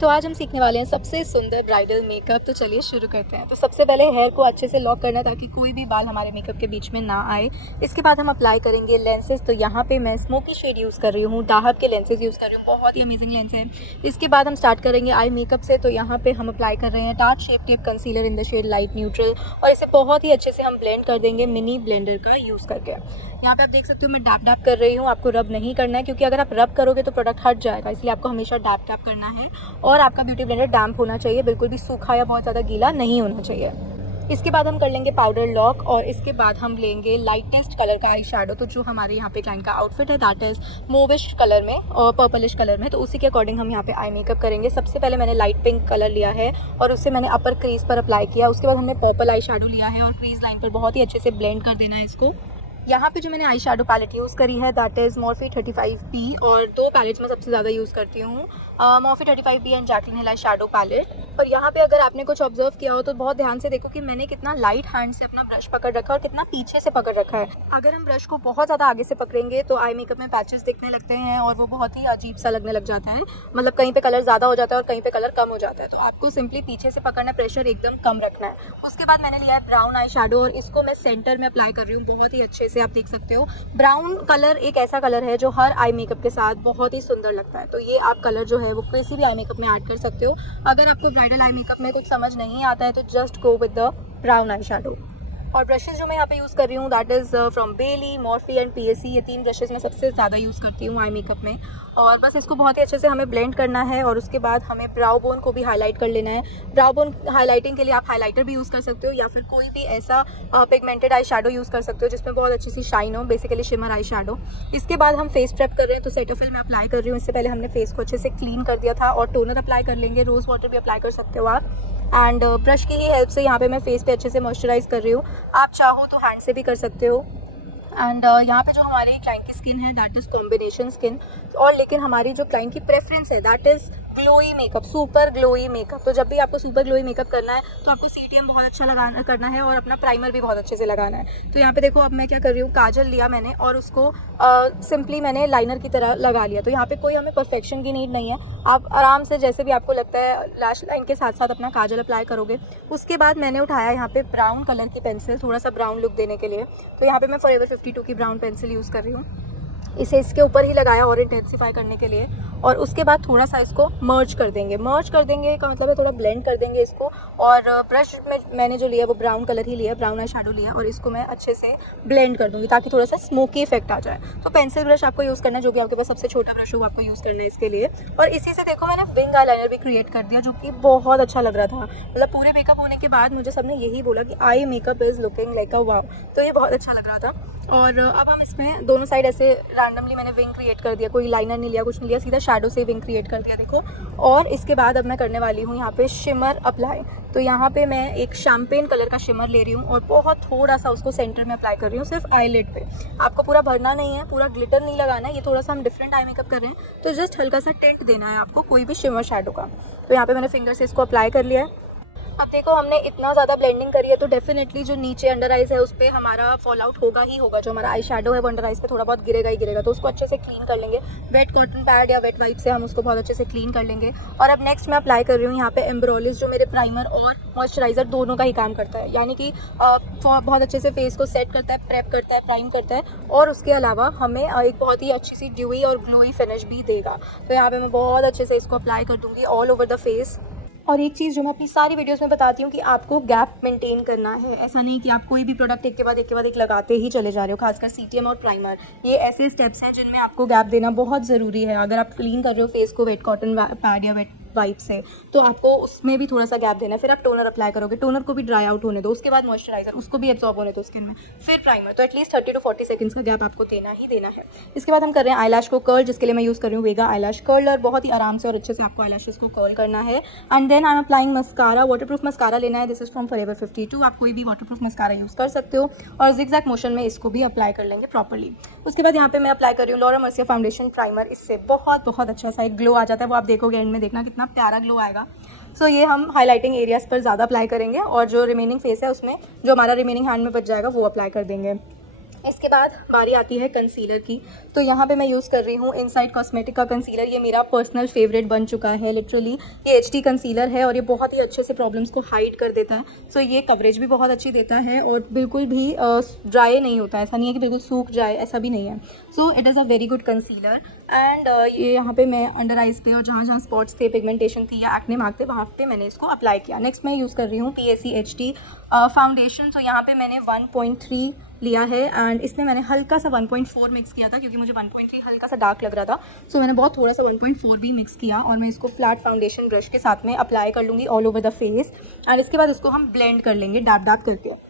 तो आज हम सीखने वाले हैं सबसे सुंदर ब्राइडल मेकअप। तो चलिए शुरू करते हैं। तो सबसे पहले हेयर को अच्छे से लॉक करना है ताकि कोई भी बाल हमारे मेकअप के बीच में ना आए। इसके बाद हम अप्लाई करेंगे लेंसेज। तो यहाँ पे मैं स्मोकी शेड यूज़ कर रही हूँ, दाहब के लेंसेज यूज़ कर रही हूँ, बहुत ही अमेजिंग लेंस है। इसके बाद हम स्टार्ट करेंगे आई मेकअप से। तो यहाँ पे हम अप्लाई कर रहे हैं dark shape tape concealer in the shade light neutral, और इसे बहुत ही अच्छे से हम ब्लेंड कर देंगे मिनी ब्लेंडर का यूज़ करके। यहाँ पे आप देख सकते हो मैं डैप डैप कर रही हूँ, आपको रब नहीं करना है क्योंकि अगर आप रब करोगे तो प्रोडक्ट हट जाएगा, इसलिए आपको हमेशा डैप डैप करना है। और आपका ब्यूटी ब्लेंडर डैम्प होना चाहिए, बिल्कुल भी सूखा या बहुत ज़्यादा गीला नहीं होना चाहिए। इसके बाद हम कर लेंगे पाउडर लॉक, और इसके बाद हम लेंगे लाइटेस्ट कलर का आई शेडो। तो जो हमारे यहाँ पे क्लाइंट का आउटफिट है दैट इज़ मोविश कलर में और पर्पलिश कलर में, तो उसी के अकॉर्डिंग हम यहाँ पे आई मेकअप करेंगे। सबसे पहले मैंने लाइट पिंक कलर लिया है और उससे मैंने अपर क्रीज पर अप्लाई किया। उसके बाद हमने पर्पल आई शेडो लिया है और क्रीज लाइन पर बहुत ही अच्छे से ब्लेंड कर देना है इसको। यहाँ पे जो मैंने आई शेडो पैलेट यूज़ करी है दैट इज़ मॉर्फी 35P, और दो पैलेट्स मैं सबसे ज़्यादा यूज़ करती हूँ, Morphe 35P and Jaclyn Hill eye shadow palette. और यहाँ पे अगर आपने कुछ ऑब्जर्व किया हो तो बहुत ध्यान से देखो कि मैंने कितना लाइट हैंड से अपना ब्रश पकड़ रखा है और कितना पीछे से पकड़ रखा है। अगर हम ब्रश को बहुत ज़्यादा आगे से पकड़ेंगे तो आई मेकअप में पैचेस दिखने लगते हैं और वो बहुत ही अजीब सा लगने लग जाता है, मतलब कहीं पे कलर ज़्यादा हो जाता है और कहीं पे कलर कम हो जाता है। तो आपको सिंपली पीछे से पकड़ना, प्रेशर एकदम कम रखना है। उसके बाद मैंने लिया है ब्राउन आई शेडो और इसको मैं सेंटर में अप्लाई कर रही हूँ बहुत ही अच्छे से। आप देख सकते हो ब्राउन कलर एक ऐसा कलर है जो हर आई मेकअप के साथ बहुत ही सुंदर लगता है। तो ये आप कलर जो है वो किसी भी आई मेकअप में ऐड कर सकते हो। अगर आपको ब्राइडल आई मेकअप में कुछ समझ नहीं आता है तो just go with the brown eye shadow. और ब्रशेज़ जो मैं यहाँ पे यूज़ कर रही हूँ that is from Bailey, Morphe and PSC। ये तीन ब्रशेज़ मैं सबसे ज़्यादा यूज़ करती हूँ आई मेकअप में। और बस इसको बहुत ही अच्छे से हमें ब्लेंड करना है और उसके बाद हमें ब्राउ बोन को भी हाईलाइट कर लेना है। ब्राउ बोन हाईलाइटिंग के लिए आप हाईलाइटर भी यूज़ कर सकते हो या फिर कोई भी ऐसा पिगमेंटेड आई शेडो यूज़ कर सकते हो जिसमें बहुत अच्छी सी शाइन हो, बेसिकली शिमर आई शेडो। इसके बाद हम फेस प्रेप कर रहे हैं, तो सेटोफिल मैं अप्लाई कर रही हूँ। इससे पहले हमने फेस को अच्छे से क्लीन कर दिया था। और टोनर अप्लाई कर लेंगे, रोज़ वाटर भी अप्लाई कर सकते हो आप। एंड ब्रश की ही हेल्प से यहाँ पे मैं फेस पे अच्छे से मॉइस्चराइज कर रही हूँ, आप चाहो तो हैंड से भी कर सकते हो। एंड यहाँ पे जो हमारे क्लाइंट की स्किन है दैट इज़ कॉम्बिनेशन स्किन, और लेकिन हमारी जो क्लाइंट की प्रेफरेंस है that is glowy makeup, super glowy makeup. तो जब भी आपको सुपर ग्लोई मेकअप करना है तो आपको CTM बहुत अच्छा करना है और अपना प्राइमर भी बहुत अच्छे से लगाना है। तो यहाँ पे देखो अब मैं क्या कर रही हूँ, काजल लिया मैंने और उसको सिंपली मैंने लाइनर की तरह लगा लिया। तो यहाँ पे कोई हमें परफेक्शन की नीड नहीं है, आप आराम से जैसे भी आपको लगता है लैश लाइन के साथ साथ अपना काजल अप्लाई करोगे। उसके बाद मैंने उठाया यहाँ पे ब्राउन कलर की पेंसिल, थोड़ा सा ब्राउन लुक देने के लिए। तो यहाँ पे मैं फॉरएवर 52 की ब्राउन पेंसिल यूज़ कर रही हूँ, इसे इसके ऊपर ही लगाया और इंटेंसिफाई करने के लिए। और उसके बाद थोड़ा सा इसको मर्ज कर देंगे का मतलब है थोड़ा ब्लेंड कर देंगे इसको। और ब्रश में मैंने जो लिया वो ब्राउन कलर ही लिया, ब्राउन आई शेडो लिया, और इसको मैं अच्छे से ब्लेंड कर दूँगी ताकि थोड़ा सा स्मोकी इफेक्ट आ जाए। तो पेंसिल ब्रश आपको यूज़ करना है, जो कि आपके पास सबसे छोटा ब्रश हो आपको यूज़ करना है इसके लिए। और इसी से देखो मैंने विंग आई लाइनर भी क्रिएट कर दिया जो कि बहुत अच्छा लग रहा था। मतलब पूरे मेकअप होने के बाद मुझे सबने यही बोला कि eye makeup is looking like a wow, तो ये बहुत अच्छा लग रहा था। और अब हम इसमें दोनों साइड ऐसे रैंडमली मैंने विंग क्रिएट कर दिया, कोई लाइनर नहीं लिया, कुछ नहीं लिया, सीधा शैडो से विंग क्रिएट कर दिया देखो। और इसके बाद अब मैं करने वाली हूँ यहाँ पे शिमर अप्लाई। तो यहाँ पे मैं एक शैम्पेन कलर का शिमर ले रही हूँ और बहुत थोड़ा सा उसको सेंटर में अप्लाई कर रही हूँ, सिर्फ आईलिड पे। आपको पूरा भरना नहीं है, पूरा ग्लिटर नहीं लगाना है, ये थोड़ा सा हम डिफरेंट आई मेकअप कर रहे हैं तो जस्ट हल्का सा टेंट देना है आपको कोई भी शिमर शैडो का। तो यहाँ पे मैंने फिंगर से इसको अप्लाई कर लिया है। अब देखो हमने इतना ज़्यादा ब्लेंडिंग करी है तो डेफिनेटली जो नीचे अंडर आइज़ है उस पर हमारा फॉल आउट होगा ही होगा। जो हमारा आई शेडो है वो अंडर आइज़ पे थोड़ा बहुत गिरेगा ही गिरेगा, तो उसको अच्छे से क्लीन कर लेंगे। वेट कॉटन पैड या वेट वाइप से हम उसको बहुत अच्छे से क्लीन कर लेंगे। और अब नेक्स्ट मैं अप्लाई कर रही हूँ यहाँ पे एम्ब्रोलिस, जो मेरे प्राइमर और मॉइस्चराइज़र दोनों का ही काम करता है, यानी कि बहुत अच्छे से फेस को सेट करता है, प्रेप करता है, प्राइम करता है, और उसके अलावा हमें एक बहुत ही अच्छी सी ड्यूई और ग्लोई फिनिश भी देगा। तो यहाँ पे मैं बहुत अच्छे से इसको अप्लाई कर दूँगी ऑल ओवर द फेस। और एक चीज़ जो मैं अपनी सारी वीडियोस में बताती हूँ कि आपको गैप मेंटेन करना है। ऐसा नहीं कि आप कोई भी प्रोडक्ट एक के बाद एक लगाते ही चले जा रहे हो, खासकर CTM और प्राइमर। ये ऐसे स्टेप्स हैं जिनमें आपको गैप देना बहुत ज़रूरी है। अगर आप क्लीन कर रहे हो फेस को वेट कॉटन पैड या वेट वाइप से तो आपको उसमें भी थोड़ा सा गैप देना है। फिर आप टोनर अप्लाई करोगे, टोनर को भी ड्राई आउट होने दो, उसके बाद मॉइस्चराइजर, उसको भी एब्जॉर्ब होने दो स्किन में, फिर प्राइमर। तो एटलीस्ट 30 to 40 सेकंड्स का गैप आपको देना ही देना है। इसके बाद हम कर रहे हैं आईलैश को कर्ल, जिसके लिए मैं यूज़ कर रही हूँ वेगा आईलैश कर्लर। बहुत ही आराम से और अच्छे से आपको आईलैशेस को कर्ल करना है। And then I am applying mascara, waterproof mascara लेना है। दिस इज फ्रॉम फॉरएवर 52, आप कोई भी वाटरप्रूफ मस्कारा यूज़ कर सकते हो। और जिगजैग मोशन में इसको भी अप्लाई कर लेंगे प्रॉपरली। उसके बाद यहाँ पे मैं अप्लाई कर रही हूँ लॉरा मर्सिया फाउंडेशन प्राइमर। इससे बहुत अच्छा सा एक ग्लो आ जाता है, वो आप देखोगे एंड में, देखना कितना प्यारा ग्लो आएगा। सो ये हम हाईलाइटिंग एरियाज़ पर ज़्यादा अप्लाई करेंगे और जो रिमेनिंग फेस है उसमें जो हमारा रिमेनिंग हैंड में बच जाएगा वो अप्लाई कर देंगे। इसके बाद बारी आती है कंसीलर की। तो यहाँ पे मैं यूज़ कर रही हूँ इनसाइड कॉस्मेटिक का कंसीलर। ये मेरा पर्सनल फेवरेट बन चुका है लिटरली। ये एचडी कंसीलर है और ये बहुत ही अच्छे से प्रॉब्लम्स को हाइड कर देता है। सो ये कवरेज भी बहुत अच्छी देता है और बिल्कुल भी ड्राई नहीं होता है। ऐसा नहीं है कि बिल्कुल सूख जाए, ऐसा भी नहीं है। So it is a very good concealer. And ये यहाँ पे मैं अंडर आइज पे और जहाँ जहाँ स्पॉट्स थे, पिगमेंटेशन थी या एक्ने मार्क थे, वहाँ पे मैंने इसको अप्लाई किया। नेक्स्ट मैं यूज़ कर रही हूँ PAC HD फाउंडेशन। सो यहाँ पे मैंने 1.3 लिया है एंड इसमें मैंने हल्का सा 1.4 मिक्स किया था क्योंकि मुझे 1.3 हल्का सा डार्क लग रहा था। सो मैंने बहुत थोड़ा सा 1.4 भी मिक्स किया और मैं इसको फ्लैट फाउंडेशन ब्रश के साथ में अप्लाई कर लूँगी all over the face. And इसके बाद इसको हम ब्लेंड कर लेंगे डैप डैप करके।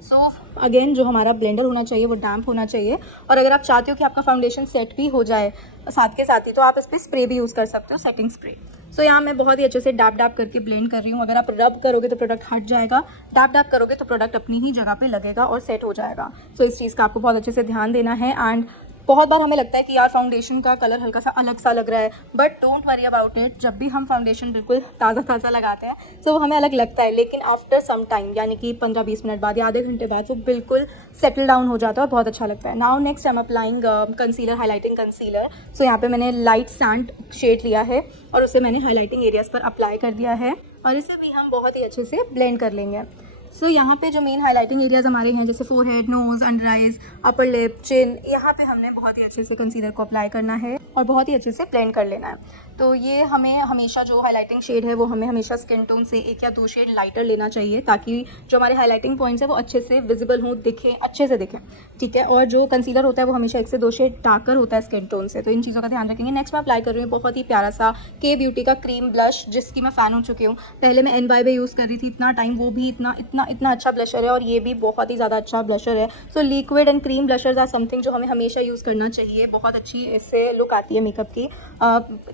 सो अगेन जो हमारा ब्लेंडर होना चाहिए वो डैम्प होना चाहिए। और अगर आप चाहते हो कि आपका फाउंडेशन सेट भी हो जाए साथ के साथ ही, तो आप इस पर स्प्रे भी यूज़ कर सकते हो, सेटिंग स्प्रे। सो यहाँ मैं बहुत ही अच्छे से डैप डैप करके ब्लेंड कर रही हूँ। अगर आप रब करोगे तो प्रोडक्ट हट जाएगा, डैप डैप करोगे तो प्रोडक्ट अपनी ही जगह पे लगेगा और सेट हो जाएगा। सो इस चीज़ का आपको बहुत अच्छे से ध्यान देना है। एंड बहुत बार हमें लगता है कि यार फाउंडेशन का कलर हल्का सा अलग सा लग रहा है, but don't worry about it. जब भी हम फाउंडेशन बिल्कुल ताज़ा ताज़ा लगाते हैं तो वो हमें अलग लगता है, लेकिन आफ्टर सम टाइम यानी कि 15-20 मिनट बाद या आधे घंटे बाद वो बिल्कुल सेटल डाउन हो जाता है और बहुत अच्छा लगता है। Now next I am applying concealer, highlighting concealer. So यहाँ पे मैंने लाइट सैंड शेड लिया है और उसे मैंने हाईलाइटिंग एरियाज़ पर अप्लाई कर दिया है और इसे भी हम बहुत ही अच्छे से ब्लेंड कर लेंगे। सो यहाँ पे जो मेन हाइलाइटिंग एरियाज़ हमारे हैं जैसे forehead, nose, under eyes, upper lip, chin, यहाँ पे हमने बहुत ही अच्छे से कंसीलर को अप्लाई करना है और बहुत ही अच्छे से ब्लेंड कर लेना है। तो ये हमें हमेशा जो हाइलाइटिंग शेड है वो हमें हमेशा स्किन टोन से 1 या 2 शेड लाइटर लेना चाहिए ताकि जो हमारे हाइलाइटिंग पॉइंट्स है वो अच्छे से विजिबल हों, दिखें, अच्छे से दिखें, ठीक है। और जो कंसीलर होता है वो हमेशा 1 से 2 शेड डार्कर होता है स्किन टोन से, तो इन चीज़ों का ध्यान रखेंगे। नेक्स्ट मैं अप्लाई कर रही हूँ बहुत ही प्यारा सा के ब्यूटी का क्रीम ब्लश, जिसकी मैं फ़ैन हो चुकी हूँ। पहले मैं NY पे यूज़ कर रही थी इतना टाइम, वो भी इतना अच्छा ब्लशर है और ये भी बहुत ही ज़्यादा अच्छा ब्लशर है। So liquid and cream blushers are something जो हमें हमेशा यूज़ करना चाहिए। बहुत अच्छी इससे लुक आती है मेकअप की।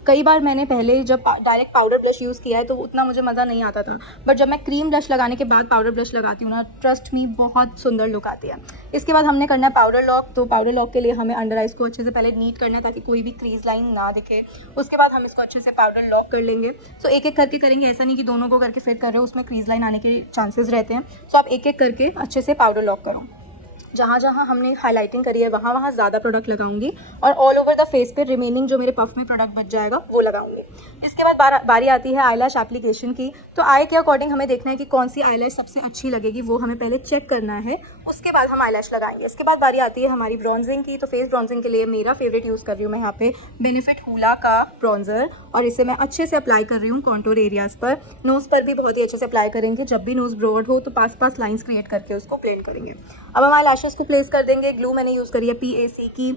कई बार मैंने पहले जब डायरेक्ट पाउडर ब्लश यूज़ किया है तो उतना मुझे मज़ा नहीं आता था, बट जब मैं क्रीम ब्लश लगाने के बाद पाउडर ब्लश लगाती हूँ ना, ट्रस्ट मी बहुत सुंदर लुक आती है। इसके बाद हमने करना है पाउडर लॉक। तो पाउडर लॉक के लिए हमें अंडर आइज को अच्छे से पहले नीट करना है ताकि कोई भी क्रीज लाइन ना दिखे। उसके बाद हम इसको अच्छे से पाउडर लॉक कर लेंगे। सो एक एक करके करेंगे, ऐसा नहीं कि दोनों को करके फिर कर रहे हो, उसमें क्रीज लाइन आने के चांसेस रहते हैं। सो आप एक एक करके अच्छे से पाउडर लॉक करो। जहाँ जहाँ हमने हाइलाइटिंग करी है वहाँ वहाँ ज़्यादा प्रोडक्ट लगाऊंगी और ऑल ओवर द फेस पे रिमेनिंग जो मेरे पफ में प्रोडक्ट बच जाएगा वो लगाऊंगी। इसके बाद बारी आती है आईलैश एप्लीकेशन की। तो आई के अकॉर्डिंग हमें देखना है कि कौन सी आईलैश सबसे अच्छी लगेगी, वो हमें पहले चेक करना है, उसके बाद हम आईलैश लगाएंगे। इसके बाद बारी आती है हमारी ब्रॉन्जिंग की। तो फेस ब्रॉन्जिंग के लिए मेरा फेवरेट यूज़ कर रही हूँ मैं यहाँ पे बेनिफिट हुला का ब्रॉन्जर, और इसे मैं अच्छे से अप्लाई कर रही हूँ कॉन्टोर एरियाज़ पर। नोज़ पर भी बहुत ही अच्छे से अप्लाई करेंगे। जब भी नोज़ ब्रॉड हो तो पास लाइन्स क्रिएट करके उसको ब्लेंड करेंगे। अब हम आईलैशेस को प्लेस कर देंगे। ग्लू मैंने यूज़ करी है PAC की।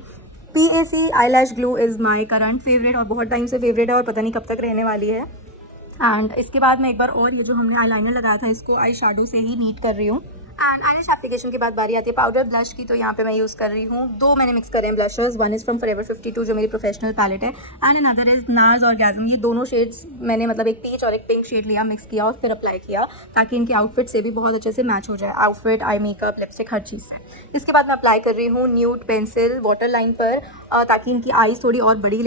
PAC eyelash glue is my current favourite और बहुत टाइम से फेवरेट है और पता नहीं कब तक रहने वाली है। एंड इसके बाद मैं एक बार और ये जो हमने आईलाइनर लगाया था इसको आई शैडो से ही नीट कर रही हूँ। एंड आईलैश एप्लीकेशन के बाद बारी आती है पाउडर ब्लश की। तो यहाँ पे मैं यूज़ कर रही हूँ, 2 मैंने मिक्स करे हैं Blusher's. One is from Forever 52 जो मेरी प्रोफेशनल पैलेट है, एंड अनदर इज़ नाज ऑर्गेज़म। ये दोनों शेड्स मैंने मतलब एक पीच और एक पिंक शेड लिया, मिक्स किया और फिर अप्लाई किया ताकि इनके आउटफिट से भी बहुत अच्छे से मैच हो जाए, आउटफिट, आई मेकअप, लिपस्टिक, हर चीज़ से। इसके बाद मैं अप्लाई कर रही हूँ न्यूड पेंसिल वाटर लाइन पर ताकि इनकी आईज थोड़ी और बड़ी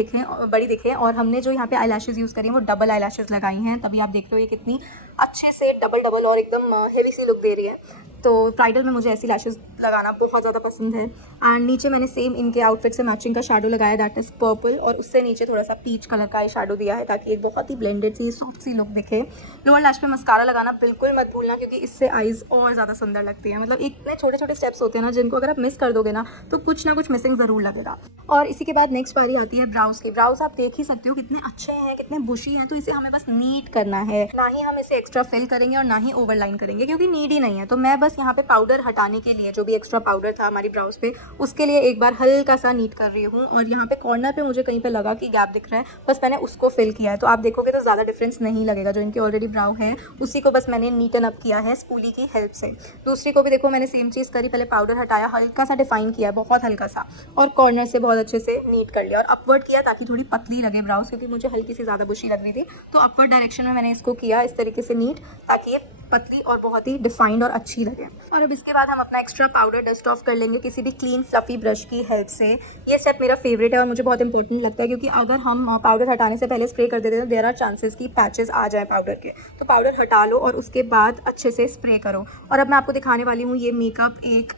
दिखें। और हमने जो यहाँ पे आईलैशेस यूज़ करी हैं वो डबल आईलैशेस लगाई हैं, तभी आप देख लो ये कितनी अच्छे से डबल और एकदम हेवी सी लुक दे रही है। तो ब्राइडल में मुझे ऐसी लैशेस लगाना बहुत ज़्यादा पसंद है। एंड नीचे मैंने सेम इनके आउटफिट से मैचिंग का शैडो लगाया, दैट इज़ पर्पल, और उससे नीचे थोड़ा सा पीच कलर का शैडो दिया है ताकि एक बहुत ही ब्लेंडेड सी सॉफ्ट सी लुक दिखे। लोअर लैश पे मस्कारा लगाना बिल्कुल मत भूलना क्योंकि इससे आईज़ और ज़्यादा सुंदर लगती है। मतलब इतने छोटे छोटे स्टेप्स होते हैं ना जिनको अगर आप मिस कर दोगे ना तो कुछ ना कुछ मिसिंग ज़रूर लगेगा। और इसी के बाद नेक्स्ट बारी आती है ब्राउज की। ब्राउज आप देख ही सकते हो कितने अच्छे हैं, कितने बुशी हैं, तो इसे हमें बस नीट करना है, ना ही हम इसे एक्स्ट्रा फिल करेंगे और ना ही ओवरलाइन करेंगे क्योंकि नीड ही नहीं है। तो मैं बस यहाँ पे पाउडर हटाने के लिए जो भी एक्स्ट्रा पाउडर था हमारी ब्राउज पे उसके लिए एक बार हल्का सा नीट कर रही हूँ। और यहाँ पे कॉर्नर पे मुझे कहीं पे लगा कि गैप दिख रहा है, बस मैंने उसको फिल किया है। तो आप देखोगे तो ज़्यादा डिफरेंस नहीं लगेगा। जो इनकी ऑलरेडी ब्राउ है उसी को बस मैंने नीटन अप किया है स्पूली की हेल्प से। दूसरी को भी देखो मैंने सेम चीज़ करी, पहले पाउडर हटाया, हल्का सा डिफाइन किया, बहुत हल्का सा, और कॉर्नर से बहुत अच्छे से नीट कर लिया और अपवर्ड किया ताकि थोड़ी पतली लगे ब्राउज, क्योंकि मुझे हल्की सी ज़्यादा बुशी लग रही थी। तो अपवर्ड डायरेक्शन में मैंने इसको किया इस तरीके से नीट ताकि ये पतली और बहुत ही डिफाइंड और अच्छी लगे। और अब इसके बाद हम अपना एक्स्ट्रा पाउडर डस्ट ऑफ कर लेंगे किसी भी क्लीन फ्लफी ब्रश की हेल्प से। ये स्टेप मेरा फेवरेट है और मुझे बहुत इंपॉर्टेंट लगता है क्योंकि अगर हम पाउडर हटाने से पहले स्प्रे कर देते हैं तो देयर आर चांसेस कि पैचेस आ जाए पाउडर के। तो पाउडर हटा लो और उसके बाद अच्छे से स्प्रे करो। और अब मैं आपको दिखाने वाली हूँ ये मेकअप एक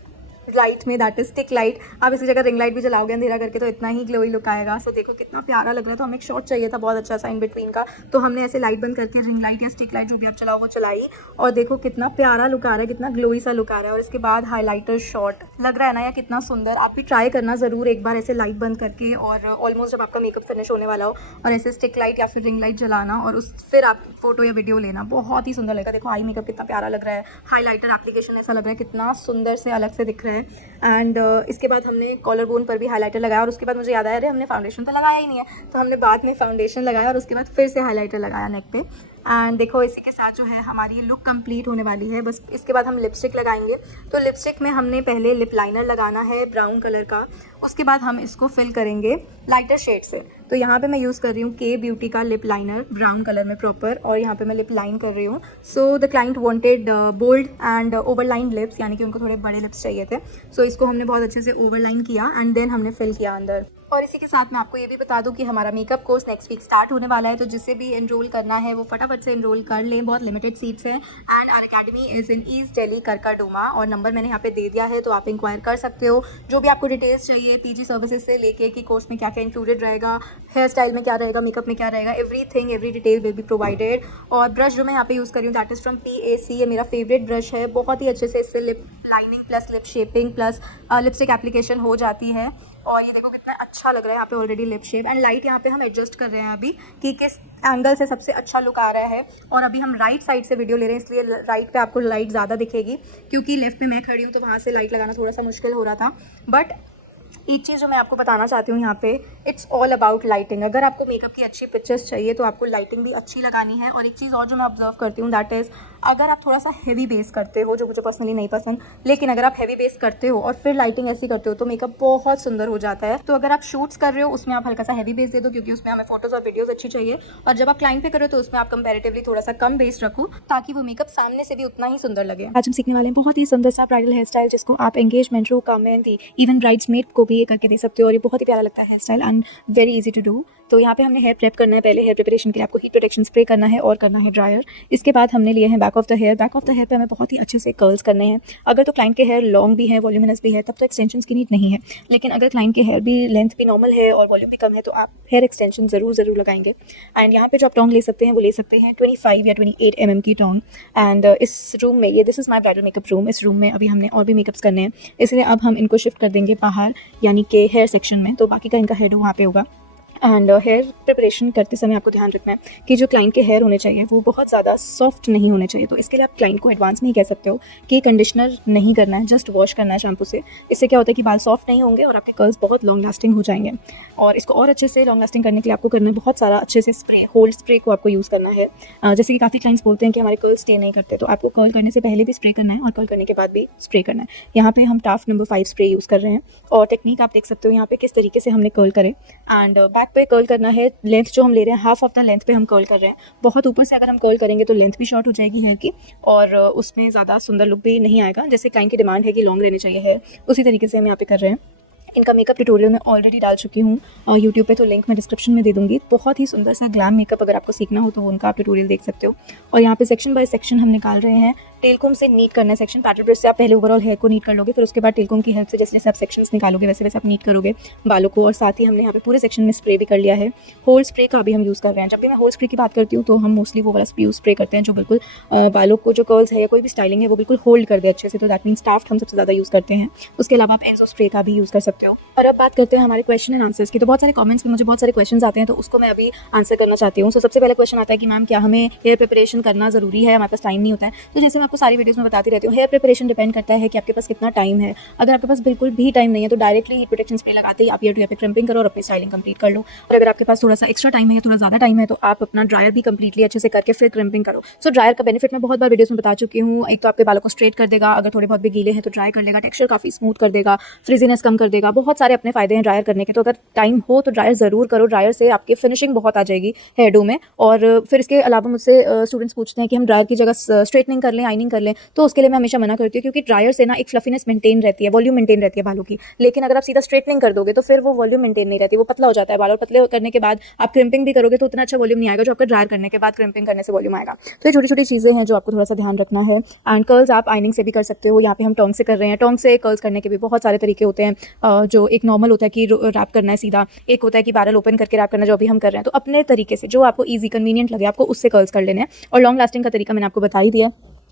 लाइट में, दैट इज स्टिक लाइट। आप इसकी जगह रिंग लाइट भी जलाओगे अंधेरा करके तो इतना ही ग्लोई लुक आएगा। सो देखो कितना प्यारा लग रहा है। तो हमें एक शॉट चाहिए था बहुत अच्छा सा इन बिटवीन का, तो हमने ऐसे लाइट बंद करके रिंग लाइट या स्टिक लाइट जो भी आप चलाओ वो चलाई, और देखो कितना प्यारा लुक आ रहा है, कितना ग्लोई सा लुक आ रहा है। और इसके बाद हाईलाइटर शॉट लग रहा है ना, या कितना सुंदर। आप भी ट्राई करना ज़रूर एक बार ऐसे लाइट बंद करके, और ऑलमोस्ट जब आपका मेकअप फिनिश होने वाला हो और ऐसे स्टिक लाइट या फिर रिंग लाइट जलाना और उस फिर आप फोटो या वीडियो लेना, बहुत ही सुंदर लगेगा। देखो आई मेकअप कितना प्यारा लग रहा है, हाईलाइटर एप्लीकेशन ऐसा लग रहा है कितना सुंदर से अलग से दिख रहा है। एंड इसके बाद हमने कॉलर बोन पर भी हाईलाइटर लगाया, और उसके बाद मुझे याद आया अरे हमने फाउंडेशन तो लगाया ही नहीं है, तो हमने बाद में फाउंडेशन लगाया और उसके बाद फिर से हाईलाइटर लगाया नेक पे। एंड देखो इसी के साथ जो है हमारी लुक कंप्लीट होने वाली है। बस इसके बाद हम लिपस्टिक लगाएंगे। तो लिपस्टिक में हमने पहले लिप लाइनर लगाना है ब्राउन कलर का, उसके बाद हम इसको फिल करेंगे लाइटर शेड से। तो यहाँ पे मैं यूज़ कर रही हूँ के ब्यूटी का लिप लाइनर ब्राउन कलर में प्रॉपर, और यहाँ पे मैं लिप लाइन कर रही हूँ। So the client wanted bold and overline lips, यानी कि उनको थोड़े बड़े लिप्स चाहिए थे। सो इसको हमने बहुत अच्छे से ओवरलाइन किया एंड देन हमने फिल किया अंदर। और इसी के साथ मैं आपको ये भी बता दूं कि हमारा makeup course next week start होने वाला है, तो जिसे भी एनरोल करना है वो फटाफट से एनरोल कर लें, बहुत लिमिटेड सीट्स हैं। And our academy is in east Delhi Karkardooma, और नंबर मैंने यहाँ पे दे दिया है, तो आप इंक्वायर कर सकते हो। जो भी आपको डिटेल्स चाहिए पीजी सर्विसेज से लेके कि कोर्स में क्या क्या इंक्लूडेड रहेगा, हेयर स्टाइल में क्या रहेगा, मेकअप में क्या रहेगा, every detail will be provided. और ब्रश जो मैं यहाँ पे यूज़ कर रही हूँ दैट इज़ फ्रॉम PAC, ये मेरा फेवरेट ब्रश है। बहुत ही अच्छे से इससे lip lining plus lip shaping plus lipstick application हो जाती है। और ये देखो कितना अच्छा लग रहा है यहाँ पे already lip shape. And light यहाँ पे हम एडजस्ट कर रहे हैं अभी कि किस एंगल से सबसे अच्छा लुक आ रहा है। और अभी हम राइट साइड से वीडियो ले रहे हैं, इसलिए राइट पे आपको लाइट ज़्यादा दिखेगी, क्योंकि लेफ्ट पे मैं खड़ी हूँ तो वहाँ से लाइट लगाना थोड़ा सा मुश्किल हो रहा था। बट एक चीज़ जो मैं आपको बताना चाहती हूँ यहाँ पे, इट्स ऑल अबाउट लाइटिंग। अगर आपको मेकअप की अच्छी पिक्चर्स चाहिए तो आपको लाइटिंग भी अच्छी लगानी है। और एक चीज़ और जो मैं ऑब्जर्व करती हूँ दैट इज़, अगर आप थोड़ा सा हैवी बेस करते हो, जो मुझे पर्सनली नहीं पसंद, लेकिन अगर आप हैवी बेस करते हो और फिर लाइटिंग ऐसी करते हो तो मेकअप बहुत सुंदर हो जाता है। तो अगर आप शूट्स कर रहे हो उसमें आप हल्का सा हैवी बेस दे दो, क्योंकि उसमें हमें फोटोज़ और वीडियोज़ अच्छी चाहिए। और जब आप क्लाइंट पे करो तो उसमें आप कंपैरेटिवली थोड़ा सा कम बेस रखो, ताकि वो मेकअप सामने से भी उतना ही सुंदर लगे। आज हम सीखने वाले हैं बहुत ही सुंदर सा ब्राइडल हेयर स्टाइल, जिसको आप एंगेजमेंट, रोका, मेहंदी, इवन ब्राइड्समेड को भी ये करके दे सकते हो। और ये बहुत ही प्यारा लगता है hair style and very easy to do. तो यहाँ पे हमने हेयर प्रेप करना है। पहले हेयर प्रिपरेशन के लिए आपको हीट प्रोटेक्शन स्प्रे करना है और करना है ड्रायर। इसके बाद हमने लिए हैं back of the hair. Back of the hair पे हमें बहुत ही अच्छे से कर्ल्स करने हैं। अगर तो क्लाइंट के हेयर लॉन्ग भी है, वॉल्यूमिनस भी है, तब तो एक्सटेंशंस की नीड नहीं है। लेकिन अगर क्लाइंट के हेयर भी लेंथ भी नॉर्मल है और वॉल्यूम भी कम है तो आप हेयर एक्सटेंशन ज़रूर लगाएंगे। एंड यहाँ पे जो आप टोंग ले सकते हैं वो ले सकते हैं 25 या 28 mm की टोंग। एंड इस रूम में, ये this is my bridal makeup room, इस रूम में अभी हमने और भी मेकअप्स करने हैं, इसलिए अब हम इनको शिफ्ट कर देंगे बाहर, यानी कि हेयर सेक्शन में। तो बाकी का इनका हेड वहाँ पे होगा। एंड हेयर प्रिपरेशन करते समय आपको ध्यान रखना है कि जो क्लाइंट के हेयर होने चाहिए वो बहुत ज़्यादा सॉफ्ट नहीं होने चाहिए। तो इसके लिए आप क्लाइंट को एडवांस में ही कह सकते हो कि कंडीशनर नहीं करना है, जस्ट वॉश करना है शैम्पू से। इससे क्या होता है कि बाल सॉफ्ट नहीं होंगे और आपके कर्ल्स बहुत लॉन्ग लास्टिंग हो जाएंगे। और इसको और अच्छे से लॉन्ग लास्टिंग करने के लिए आपको करना है बहुत सारा अच्छे से स्प्रे, होल्ड स्प्रे को आपको यूज़ करना है। जैसे कि काफ़ी क्लाइंट्स बोलते हैं कि हमारे कर्ल स्टे नहीं करते, तो आपको कर्ल करने से पहले भी स्प्रे करना है और कर्ल करने के बाद भी स्प्रे करना है। यहाँ पे हम टाफ नंबर 5 स्प्रे यूज़ कर रहे हैं। और टेक्निक आप देख सकते हो यहाँ पे किस तरीके से हमने कर्ल करें। एंड बैक पे कर्ल करना है, लेंथ जो हम ले रहे हैं हाफ ऑफ द लेंथ पे हम कर्ल कर रहे हैं। बहुत ऊपर से अगर हम कर्ल करेंगे तो लेंथ भी शॉर्ट हो जाएगी हेयर की, और उसमें ज़्यादा सुंदर लुक भी नहीं आएगा। जैसे क्लाइंट की डिमांड है कि लॉन्ग रहने चाहिए हेयर, उसी तरीके से हम यहाँ पे कर रहे हैं। इनका मेकअप ट्यूटोरियल मैं ऑलरेडी डाल चुकी हूँ यूट्यूब पे, तो लिंक मैं डिस्क्रिप्शन में दे दूँगी। बहुत ही सुंदर सा ग्लैम मेकअप अगर आपको सीखना हो तो उनका आप ट्यूटोरियल देख सकते हो। और यहाँ पे सेक्शन बाय सेक्शन हम निकाल रहे हैं। टेलकोम से नीट करना है सेक्शन, पैटर्न ब्रश से आप पहले ओवरऑल हेयर को नीट कर लोगे, फिर उसके बाद टेलकोम की हेल्प से जैसे जैसे आप सेक्शंस निकालोगे वैसे वैसे आप नीट करोगे बालों को। और साथ ही हमने यहाँ पे पूरे सेक्शन में स्प्रे भी कर लिया है। होल्ड स्प्रे का भी हम यूज़ कर रहे हैं। जब भी मैं होल्ड स्प्रे की बात करती हूँ तो हम मोस्टली वो वाला स्प्रे करते हैं जो बिल्कुल बालों को, जो कर्ल्स है या कोई भी स्टाइलिंग है वो बिल्कुल होल्ड कर दे अच्छे से। तो दैट मीन्स टाफ्ट हम सबसे ज़्यादा यूज़ करते हैं। उसके अलावा आप एंड ऑफ स्प्रे का भी यूज़ कर सकते हो। और अब बात करते हैं हमारे क्वेश्चन एंड आंसर्स की। तो बहुत सारे कमेंट्स में मुझे बहुत सारे क्वेश्चन आते हैं, तो उसको मैं अभी आंसर करना चाहती हूँ। सो सबसे पहला क्वेश्चन आता है कि मैम क्या हमें हेयर प्रिपरेशन करना ज़रूरी है, हमारे पास टाइम नहीं होता है। तो जैसे मैं आपको सारी वीडियोस में बताती रहती हूँ, हेयर प्रिपरेशन डिपेंड करता है कि आपके पास कितना टाइम है। अगर आपके पास बिल्कुल भी टाइम नहीं है तो डायरेक्टली हीट प्रोटेक्शन स्प्रे लगाते ही आप ईयर टू ईयर पे क्रैम्पिंग करो और अपनी स्टाइलिंग कंप्लीट कर लो। और अगर आपके पास थोड़ा सा एक्स्ट्रा टाइम है या थोड़ा ज़्यादा टाइम है तो आप अपना ड्रायर भी कंप्लीटली अच्छे से करके फिर क्रैम्पिंग करो। सो ड्रायर का बेनिफिट मैं बहुत बार वीडियोस में बता चुकी हूँ। एक तो आपके बालों को स्ट्रेट कर देगा, अगर थोड़े बहुत भी गीले हैं तो ड्राई कर लेगा, टेक्सचर काफ़ी स्मूथ कर देगा, फ्रिजीनेस कम कर देगा। बहुत सारे अपने फायदे हैं ड्रायर करने के। तो अगर टाइम हो तो ड्रायर ज़रूर करो, ड्रायर से आपकी फिनिशिंग बहुत आ जाएगी हेयर डू में। और फिर इसके अलावा मुझसे स्टूडेंट्स पूछते हैं कि हम ड्रायर की जगह स्ट्रेटनिंग कर लें, आइनिंग शाइनिंग कर लें, तो उसके लिए मैं हमेशा मना करती हूँ, क्योंकि ड्रायर से ना एक फ्लफीनेस मेंटेन रहती है, वॉल्यूम मेंटेन रहती है बालों की। लेकिन अगर आप सीधा स्ट्रेटनिंग कर दोगे तो फिर वो वॉल्यूम मेंटेन नहीं रहती, वो पतला हो जाता है बाल, और पतले करने के बाद आप क्रिम्पिंग भी करोगे तो उतना अच्छा वॉल्यूम नहीं आएगा जो आपका ड्रायर करने के बाद क्रिम्पिंग करने से वॉल्यूम आएगा। तो ये छोटी छोटी चीज़ें हैं जो आपको थोड़ा सा ध्यान रखना है। एंड कर्ल्स आप आइनिंग से भी कर सकते हो, यहाँ पे हम टोंग से कर रहे हैं। टोंग से कर्ल्स करने के भी बहुत सारे तरीके होते हैं, जो एक नॉर्मल होता है कि रैप करना है सीधा, एक होता है कि बैरल ओपन करके रैप करना, जो अभी हम कर रहे हैं। तो अपने तरीके से जो आपको ईजी कन्वीनियंट लगे आपको उससे कर्ल्स कर लेने हैं। और लॉन्ग लास्टिंग का तरीका मैंने आपको बता ही दिया।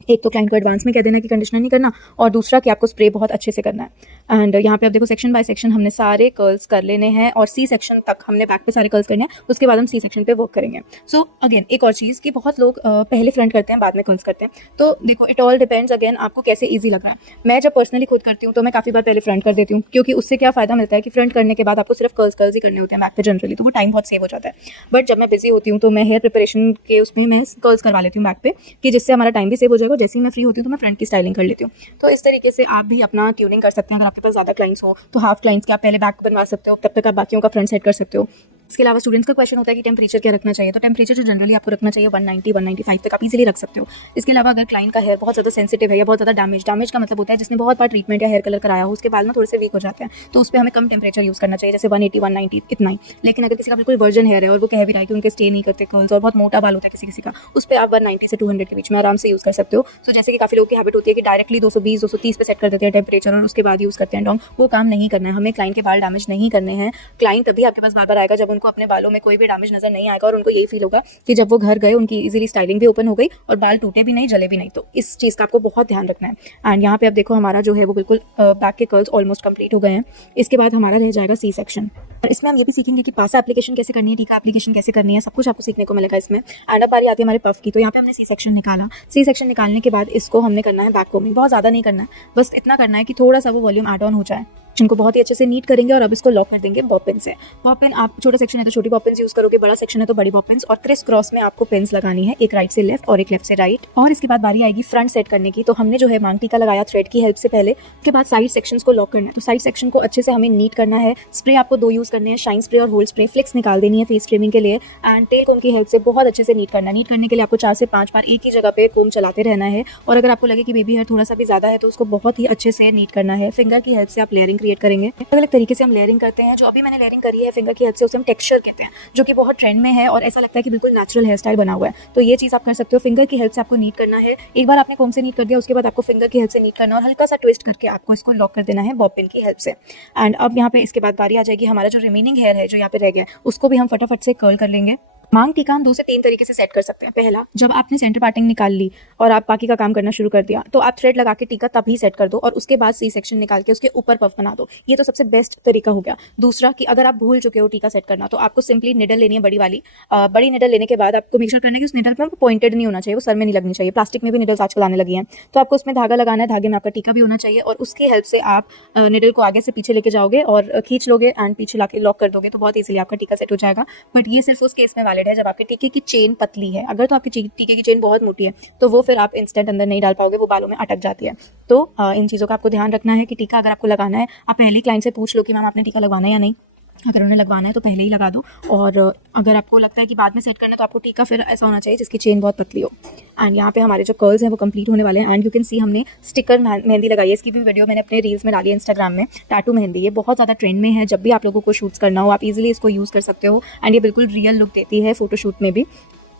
एक तो क्लाइंट को एडवांस में कह देना कि कंडीशनर नहीं करना, और दूसरा कि आपको स्प्रे बहुत अच्छे से करना है। एंड यहाँ पे आप देखो सेक्शन बाय सेक्शन हमने सारे कर्ल्स कर लेने हैं, और सी सेक्शन तक हमने बैक पे सारे कर्ल्स करने हैं, उसके बाद हम सी सेक्शन पे वर्क करेंगे। सो अगेन एक और चीज़ कि बहुत लोग पहले फ्रंट करते हैं बाद में कर्ल्स करते हैं। तो देखो इट ऑल डिपेंड्स अगेन आपको कैसे ईजी लग रहा है। मैं जब पर्सनली खुद करती हूँ तो मैं काफ़ी बार पहले फ्रंट कर देती हूँ, क्योंकि उससे क्या फ़ायदा मिलता है कि फ्रंट करने के बाद आपको सिर्फ कर्ल्स ही करने होते हैं बैक पे जनरली, तो वो टाइम बहुत सेव हो जाता है। बट जब मैं बिजी होती हूँ तो मैं हेयर प्रिपरेशन के उसमें मैं कर्ल्स करवा लेती हूँ बैक पे, कि जिससे हमारा टाइम भी सेव हो जाएगा। जैसे ही मैं फ्री होती हूँ तो मैं फ्रंट की स्टाइलिंग कर लेती हूँ। तो इस तरीके से आप भी अपना ट्यूनिंग कर सकते हैं। अगर आपके पास ज़्यादा क्लाइंट्स हो तो हाफ क्लाइंट्स के आप पहले बैक बनवा सकते हो, तब तक आप बाकियों का फ्रंट सेट कर सकते हो। इसके अलावा स्टूडेंट्स का क्वेश्चन होता है कि टेम्परेचर क्या रखना चाहिए, तो टेम्परेचर जो जनरली आपको रखना चाहिए 190 195 तक आप इजीली रख सकते हो। इसके अलावा अगर क्लाइंट का हेयर बहुत ज़्यादा सेंसिटिव है या बहुत ज़्यादा डैमेज का मतलब होता है जिसने बहुत बार ट्रीटमेंट या हेयर कलर कराया हो, उसके बाल में थोड़े से वीक हो जाते हैं, तो उस पर हमें कम टेम्परेचर यूज़ करना चाहिए, जैसे 180 190 इतना ही। लेकिन अगर किसी का बिल्कुल वर्जन हेयर है और वो कह भी रहा है कि उनके स्टे नहीं करते कर्ल्स और बहुत मोटा बाल होता है किसी का, उस पर आप 190 से 200 के बीच में आराम से यूज़ कर सकते हो। तो जैसे कि काफ़ी लोगों की हैबिट होती है कि डायरेक्टली 220 230 पे सेट कर देते हैं टेम्परेचर और उसके बाद यूज़ करते हैं डोंग, वो काम नहीं करना है। हमें क्लाइंट के बाल डैमेज नहीं करने हैं। क्लाइंट तभी आपके पास बार आएगा जब उनको अपने बालों में कोई भी डैमेज नजर नहीं आएगा, और उनको यही फील होगा कि जब वो घर गए उनकी इजीली स्टाइलिंग भी ओपन हो गई और बाल टूटे भी नहीं, जले भी नहीं। तो इस चीज़ का आपको बहुत ध्यान रखना है। एंड यहाँ पे आप देखो हमारा जो है वो बिल्कुल बैक के कर्ल्स ऑलमोस्ट कंप्लीट हो गए हैं। इसके बाद हमारा रह जाएगा सी सेक्शन, और इसमें हम ये भी सीखेंगे कि पासा एप्लीकेशन कैसे करनी है, टीका एप्लीकेशन कैसे करनी है, सब कुछ आपको सीखने को मिलेगा इसमें। एंड अब बारी आती है हमारे पफ की। तो यहाँ पे हमने सी सेक्शन निकाला। सी सेक्शन निकालने के बाद इसको हमने करना है बैक कोमिंग। बहुत ज़्यादा नहीं करना है, बस इतना करना है कि थोड़ा सा वो वॉल्यूम ऐड ऑन हो जाए। इनको बहुत ही अच्छे से नीट करेंगे और अब इसको लॉक कर देंगे बॉब पिन से। बॉब पिन आप छोटा सेक्शन है तो छोटी बॉब पिन्स यूज करोगे, बड़ा सेक्शन है तो बड़ी बॉब पिन्स, और क्रिस क्रॉस में आपको पिन्स लगानी है, एक राइट से लेफ्ट और एक लेफ्ट से राइट। और इसके बाद बारी आएगी फ्रंट सेट करने की। तो हमने जो है मांग टीका लगाया थ्रेड की हेल्प से पहले, उसके बाद साइड सेक्शंस को लॉक करना है। तो साइड सेक्शन को अच्छे से हमें नीट करना है। स्प्रे आपको 2 यूज करने हैं, शाइन स्प्रे और होल्ड स्प्रे। फ्लिक्स निकाल देनी है फेस ट्रिमिंग के लिए, एंड टेल कोम की हेल्प से बहुत अच्छे से नीट करना है। नीट करने के लिए आपको 4 से 5 बार एक ही जगह पे कोम चलाते रहना है। और अगर आपको लगे कि बेबी हेयर थोड़ा सा भी ज्यादा है तो उसको बहुत ही अच्छे से नीट करना है। फिंगर की हेल्प से आप लेयरिंग क्रिएट करेंगे। अलग तरीके से हम लेयरिंग करते हैं। जो अभी मैंने लेयरिंग करी है फिंगर की हेल्प से, उसे हम टेक्सचर कहते हैं, जो कि बहुत ट्रेंड में है और ऐसा लगता है कि बिल्कुल नेचुरल हेयर स्टाइल बना हुआ है। तो ये चीज़ आप कर सकते हो। फिंगर की हेल्प से आपको नीट करना है। एक बार आपने कोम से नीट कर दिया, उसके बाद आपको फिंगर की हेल्प से नीट करना और हल्का सा ट्विस्ट करके आपको इसको लॉक कर देना है बॉब पिन की हेल्प से। एंड अब यहाँ पे इसके बाद बारी आ जाएगी हमारा जो रिमेनिंग हेयर है जो यहाँ पे रह गया, उसको भी हम फटाफट से कर्ल कर लेंगे। मांग टीका हम 2 से 3 तरीके से सेट कर सकते हैं। पहला, जब आपने सेंटर पार्टिंग निकाल ली और आप बाकी का काम करना शुरू कर दिया, तो आप थ्रेड लगा के टीका तभी सेट कर दो और उसके बाद सी सेक्शन निकाल के उसके ऊपर पफ बना दो। ये तो सबसे बेस्ट तरीका हो गया। दूसरा कि अगर आप भूल चुके हो टीका सेट करना, तो आपको सिंपली निडल लेनी है बड़ी वाली। बड़ी निडल लेने के बाद आपको मेक श्योर करना है कि उस निडल पर पॉइंटेड नहीं होना चाहिए, वो सर में नहीं लगनी चाहिए। प्लास्टिक में भी निडल्स आजकल आने लगी हैं, तो आपको उसमें धागा लगाना है। धागे में आपका टीका भी होना चाहिए और उसकी हेल्प से आप निडल को आगे से पीछे लेके जाओगे और खींच लोगे एंड पीछे लाके लॉक कर दोगे, तो बहुत ईजिली आपका टीका सेट हो जाएगा। बट ये सिर्फ उस केस में वैलिड है जब आपके टीके की चेन पतली है। अगर तो आपकी टीके की चेन बहुत मोटी है तो वो फिर आप इंस्टेंट अंदर नहीं डाल पाओगे, वो बालों में अटक जाती है। तो इन चीज़ों का आपको ध्यान रखना है कि टीका अगर आपको लगाना है, आप पहले क्लाइंट से पूछ लो कि मैम आपने टीका लगवाना है या नहीं। अगर उन्हें लगवाना है तो पहले ही लगा दो, और अगर आपको लगता है कि बाद में सेट करना है तो आपको टीका फिर ऐसा होना चाहिए जिसकी चेन बहुत पतली हो। एंड यहाँ पे हमारे जो कर्ल्स हैं वो कंप्लीट होने वाले हैं। एंड यू कैन सी हमने स्टिकर मेहंदी लगाई है। इसकी भी वीडियो मैंने अपने रील्स में डाली है इंस्टाग्राम में। टैटू मेहंदी ये बहुत ज़्यादा ट्रेंड में है। जब भी आप लोगों को शूट्स करना हो आप इजीली इसको यूज़ कर सकते हो एंड ये बिल्कुल रियल लुक देती है फोटोशूट में भी।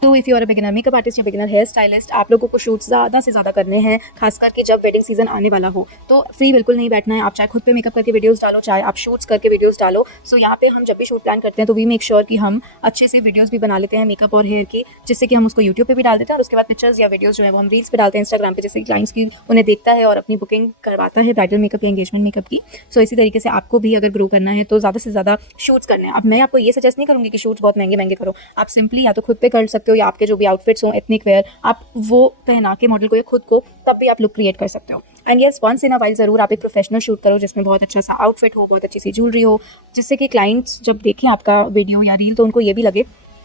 तो if you are a beginner makeup artist या बिगिनर हेयर स्टाइलिस्ट, आप लोगों को शूट्स ज़्यादा से ज़्यादा करने हैं, खासकर कि जब वेडिंग सीजन आने वाला हो, तो फ्री बिल्कुल नहीं बैठना है। आप चाहे खुद पे मेकअप करके वीडियोस डालो, चाहे आप शूट्स करके वीडियोस डालो। सो यहाँ पे हम जब भी शूट प्लान करते हैं तो वी मेक श्योर कि हम अच्छे से वीडियोस भी बना लेते हैं मेकअप और हेयर की, जिससे कि हम उसको यूट्यूब पे भी डाल देते हैं और उसके बाद पिक्चर्स या वीडियोस जो है वो हम रील्स पे डालते हैं इंस्टाग्राम पे, जिससे क्लाइंट्स की उन्हें देखता है और अपनी बुकिंग करवाता है ब्राइडल मेकअप या एंगेजमेंट मेकअप की। सो इसी तरीके से आपको भी अगर ग्रो करना है तो ज़्यादा से ज़्यादा शूट्स करने हैं। अब मैं आपको ये सजेस्ट नहीं करूँगी कि शूट्स बहुत महंगे महंगे करो। आप सिंपली या तो खुद पे कर सकते हो या आपके जो भी आउटफिट्स हो एथनिक वेयर, आप वो पहना के मॉडल को या खुद को, तब भी आप लुक क्रिएट कर सकते हो। And yes, once in a while ज़रूर आप एक प्रोफेशनल शूट करो जिसमें बहुत अच्छा सा आउटफिट हो, बहुत अच्छी सी ज्वेलरी हो, जिससे कि क्लाइंट्स जब देखें आपका वीडियो या रील तो उनको ये भी लगे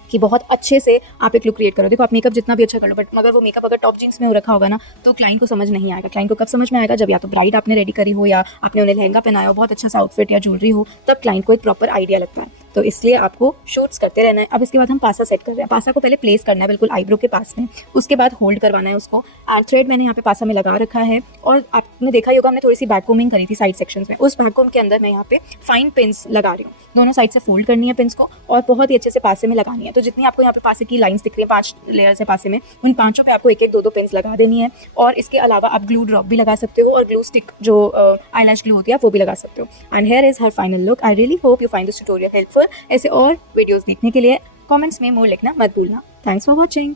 कि बहुत अच्छे से आप एक लुक क्रिएट करो। देखो आप मेकअप जितना भी अच्छा कर लो, बट मगर वो मेकअप अगर टॉप जीन्स में हो रखा होगा ना, तो क्लाइंट को समझ नहीं आएगा। क्लाइंट को कब समझ में आएगा? जब या तो ब्राइड आपने रेडी करी हो या आपने उन्हें लहंगा पहनाया हो, बहुत अच्छा सा आउटफिट या ज्वेलरी हो, तब क्लाइंट को एक प्रॉपर आइडिया लगता है। तो इसलिए आपको शूट्स करते रहना है। अब इसके बाद हम पासा सेट कर रहे हैं। पासा को पहले प्लेस करना है बिल्कुल आईब्रो के पास में, उसके बाद होल्ड करवाना है उसको। एंड थ्रेड मैंने यहाँ पे पासा में लगा रखा है, और आपने देखा ही होगा हमने थोड़ी सी बैककोमिंग करी थी साइड सेक्शंस में, उस बैककोम के अंदर मैं यहाँ पे फाइन पिन्स लगा रही हूँ। दोनों साइड से फोल्ड करनी है पिन्स को और बहुत ही अच्छे से पासे में लगानी है। तो जितनी आपको यहाँ पे पासे की लाइंस दिख रही है, 5 लेयर्स है पासे में, उन 5 पे आपको 1-1 2-2 पिन्स लगा देनी है। और इसके अलावा आप ग्लू ड्रॉप भी लगा सकते हो और ग्लू स्टिक जो आईलैश ग्लू होती है वो भी लगा सकते हो। And here is her final look. I really hope you find this tutorial helpful. ऐसे और वीडियोस देखने के लिए कमेंट्स में मोर लिखना मत भूलना। Thanks for watching.